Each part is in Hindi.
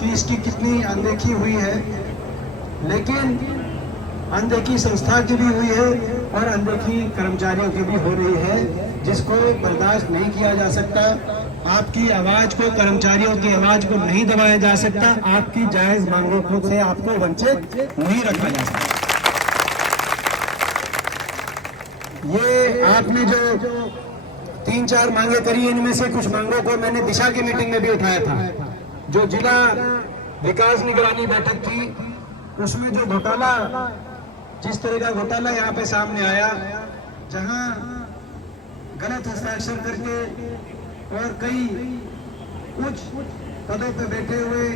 कि इसकी कितनी अनदेखी हुई है, लेकिन अनदेखी संस्था की भी हुई है और अनदेखी कर्मचारियों की भी हो रही है, जिसको बर्दाश्त नहीं किया जा सकता। आपकी आवाज को, कर्मचारियों की आवाज को नहीं दबाया जा सकता। आपकी जायज मांगों से आपको वंचित नहीं रखा जा सकता। ये आपने जो 3-4 मांगे करी, इनमें से कुछ मांगों को मैंने दिशा की मीटिंग में भी उठाया था। जो जिला विकास निगरानी बैठक थी, उसमें जो घोटाला, जिस तरह का घोटाला यहाँ पे सामने आया, जहां गलत हस्ताक्षर करके और कई कुछ पदों पे बैठे हुए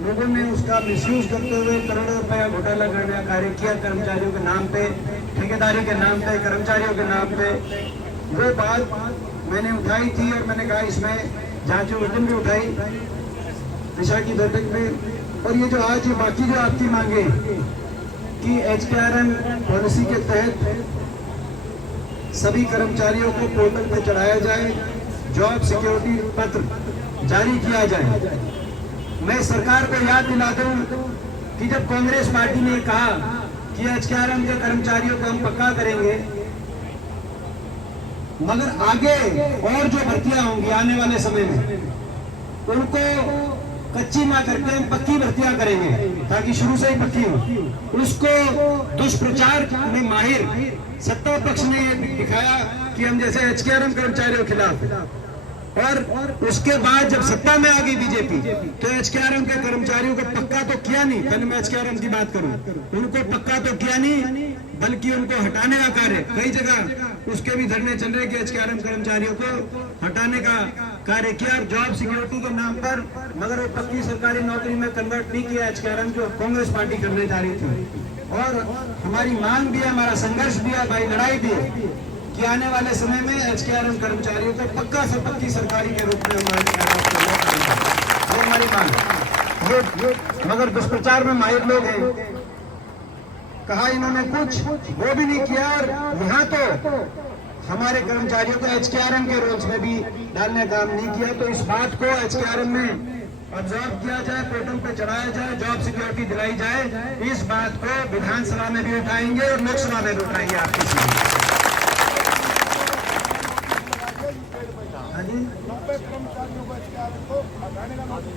लोगों ने उसका मिसयूज करते हुए करोड़ों रुपया घोटाला करने का कार्य किया, कर्मचारियों के नाम पे, ठेकेदारी के नाम पे, कर्मचारियों के नाम पे। वो बात मैंने उठाई थी और मैंने कहा इसमें जांच उस दिन भी उठाई दिशा की बैठक में। और ये जो आज ये बाकी जो आपकी मांगे कि HKRM पॉलिसी के तहत सभी कर्मचारियों को पोर्टल पर चढ़ाया जाए, जॉब सिक्योरिटी पत्र जारी किया जाए। मैं सरकार को याद दिला दूं कि जब कांग्रेस पार्टी ने कहा कि HKRM के कर्मचारियों को हम पक्का करेंगे, मगर आगे और जो भर्तियां होंगी आने वाले समय में, उनको कच्ची ना करके हम पक्की भर्तियां करेंगे, ताकि शुरू से ही पक्की हो। उसको दुष्प्रचार में माहिर सत्ता पक्ष ने ये दिखाया कि हम जैसे HKRM कर्मचारियों के खिलाफ, और उसके बाद जब सत्ता में आ गई बीजेपी, तो HKRM के कर्मचारियों को पक्का तो किया नहीं। पहले मैं HKRM की बात करूं, उनको पक्का तो किया नहीं, बल्कि उनको हटाने का कार्य, कई जगह उसके भी धरने चल रहे कि HKRM कर्मचारियों को हटाने का कार्य किया, जॉब सिक्योरिटी के नाम पर। मगर वो पक्की सरकारी नौकरी में कन्वर्ट नहीं किया HKRM, जो कांग्रेस पार्टी करने जा रही थी। और हमारी मांग भी है, हमारा संघर्ष भी है, भाई लड़ाई भी है कि आने वाले समय में HKRM कर्मचारियों को पक्का से पक्की सरकारी के रूप में हमारी मांग। मगर दुष्प्रचार में माहिर लोग हैं, कहा इन्होंने कुछ, वो भी नहीं किया। और यहाँ तो हमारे कर्मचारियों को HKRM के रोल्स में भी डालने का काम नहीं किया। तो इस बात को HKRM में ऑब्जर्व किया जाए, पोर्टल पे चढ़ाया जाए, जॉब सिक्योरिटी दिलाई जाए। इस बात को विधानसभा में भी उठाएंगे और लोकसभा में भी उठाएंगे। आपकी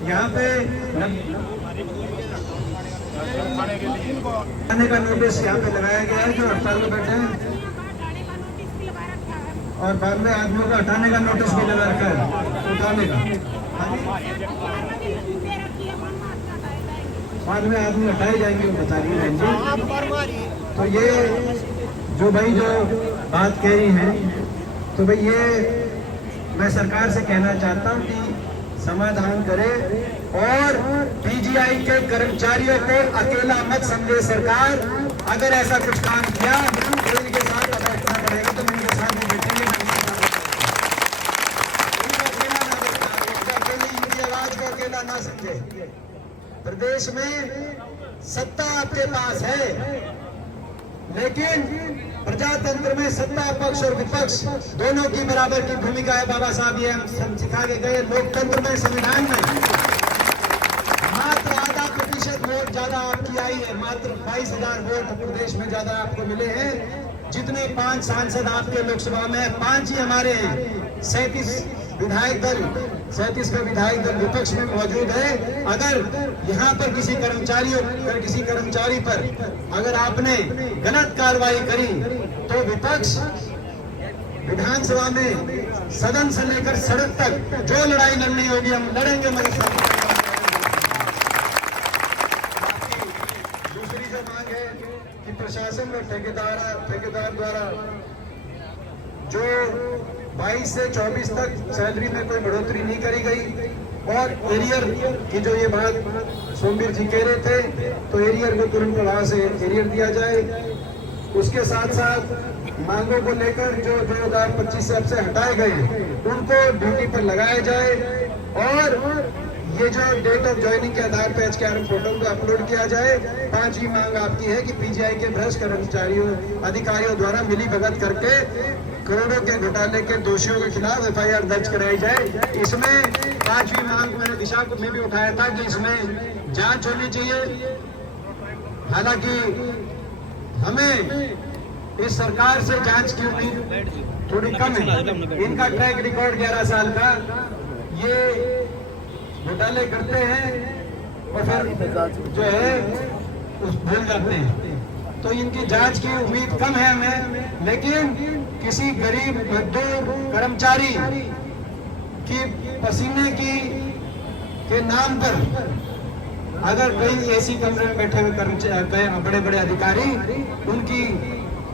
यहाँ पे आने का नोटिस यहाँ पे लगाया गया है, जो हड़ताल में बैठे हैं, और 92 आदमियों का हटाने का नोटिस भी लगा रखा है, उठाने का। 92 आदमी हटाए जाएंगे, वो बता रही है। तो ये जो भाई जो बात कह रही हैं, तो भाई ये मैं सरकार से कहना चाहता हूँ कि समाधान करे और PGI के कर्मचारियों को अकेला मत समझे सरकार। अगर ऐसा कुछ काम किया तो इनके साथ बैठना पड़ेगा, तो इनके साथ भी बैठेंगे। इनकी आवाज को अकेला ना समझे। प्रदेश में सत्ता आपके पास है, लेकिन प्रजातंत्र में सत्ता पक्ष और विपक्ष दोनों की बराबर की भूमिका है। बाबा साहब ये हम सिखा के गए। लोकतंत्र में, संविधान में मात्र आधा प्रतिशत वोट ज्यादा आपकी आई है। मात्र 22,000 वोट प्रदेश में ज्यादा आपको मिले हैं। जितने 5 सांसद आपके लोकसभा में, 5 ही हमारे हैं। 37 विधायक दल, 37 का विधायक दल विपक्ष में मौजूद है। अगर यहाँ पर किसी कर्मचारी पर अगर आपने गलत कार्रवाई करी, तो विपक्ष विधानसभा में सदन से लेकर सड़क तक जो लड़ाई लड़नी होगी हम लड़ेंगे। दूसरी जो मांग है कि प्रशासन और ठेकेदार द्वारा जो 22 से 24 तक सैलरी में कोई बढ़ोतरी नहीं करी गई, और एरियर की जो ये बात सोमवीर जी कह रहे थे, तो एरियर को तुरंत वहां से एरियर दिया जाए। उसके साथ साथ मांगों को लेकर जो 2025 से अब से हटाए गए उनको ड्यूटी पर लगाया जाए। और ये जो डेट ऑफ ज्वाइनिंग के आधार पर एचकेआरएम पोर्टल को अपलोड किया जाए। 5वीं मांग आपकी है कि पीजीआई के भ्रष्ट कर्मचारियों अधिकारियों द्वारा मिली भगत करके करोड़ों के घोटाले के दोषियों के खिलाफ एफआईआर दर्ज कराई जाए। इसमें 5वीं मांग मैंने दिशा में भी उठाया था कि इसमें जांच होनी चाहिए। हालांकि हमें इस सरकार से जांच की उम्मीद थोड़ी कम है। इनका ट्रैक रिकॉर्ड 11 साल का, ये घोटाले करते हैं और फिर जो है भूल जाते हैं, तो इनकी जांच की उम्मीद कम है हमें। लेकिन किसी गरीब मजदूर कर्मचारी की पसीने की के नाम पर अगर कई एसी कमरे में बैठे हुए कर्मचारी, बड़े बड़े अधिकारी उनकी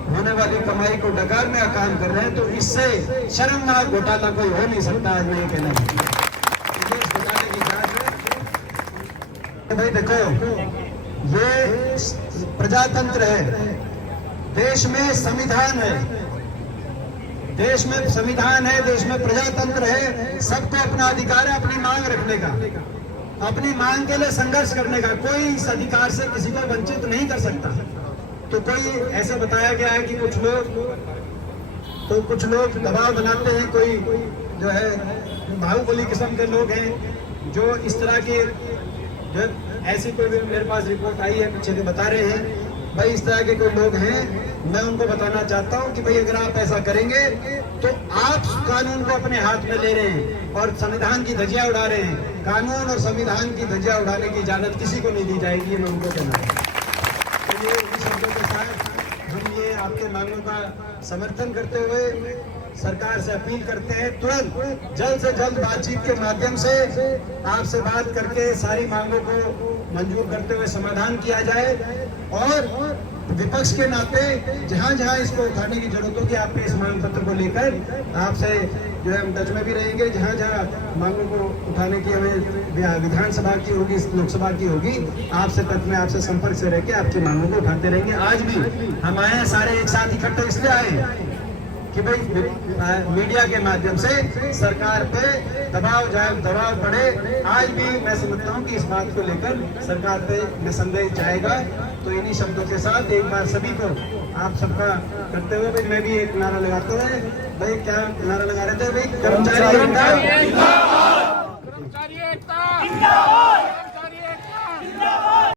होने वाली कमाई को डकारने का काम कर रहे हैं, तो इससे शर्मनाक घोटाला कोई हो नहीं सकता। आज मैं ये कहना घोटाले की जांच है। भाई देखो, ये प्रजातंत्र है, देश में संविधान है, देश में संविधान है, देश में प्रजातंत्र है। सबको अपना अधिकार है अपनी मांग रखने का, अपनी मांग के लिए संघर्ष करने का। कोई इस अधिकार से किसी को वंचित नहीं कर सकता। तो कोई ऐसा बताया गया है कि कुछ लोग दबाव बनाते हैं, कोई जो है बाहुबली किस्म के लोग हैं जो इस तरह के, जो ऐसी कोई भी मेरे पास रिपोर्ट आई है पीछे से बता रहे हैं भाई इस तरह के कोई लोग हैं। मैं उनको बताना चाहता हूं कि भाई अगर आप ऐसा करेंगे तो आप कानून को अपने हाथ में ले रहे हैं और संविधान की धज्जियां उड़ा रहे हैं। कानून और संविधान की धज्जियां उड़ाने की इजाजत किसी को नहीं दी जाएगी, मैं उनको कहना है। तो ये इन शब्दों के साथ हम ये आपके मांगों का समर्थन करते हुए सरकार से अपील करते हैं तुरंत जल्द से जल्द बातचीत के माध्यम से आपसे बात करके सारी मांगों को मंजूर करते हुए समाधान किया जाए। और विपक्ष के नाते जहां जहां इसको उठाने की जरूरत होगी आपके इस मांग पत्र को लेकर आपसे जो है हम टच में भी रहेंगे। जहां जहां मांगों को उठाने की हमें विधानसभा की होगी, लोकसभा की होगी, आपसे टच में, आपसे संपर्क से रह के आपकी मांगों को उठाते रहेंगे। आज भी हम आए हैं सारे एक साथ इकट्ठे इसलिए आए कि भाई मीडिया के माध्यम से सरकार पे दबाव पड़े। आज भी मैं समझता हूँ कि इस बात को लेकर सरकार पे निसंदेह जाएगा। तो इन्हीं शब्दों के साथ एक बार सभी को आप सबका करते हुए भाई मैं भी एक नारा लगाते हुए, भाई क्या नारा लगा रहे थे भाई, कर्मचारी एकता।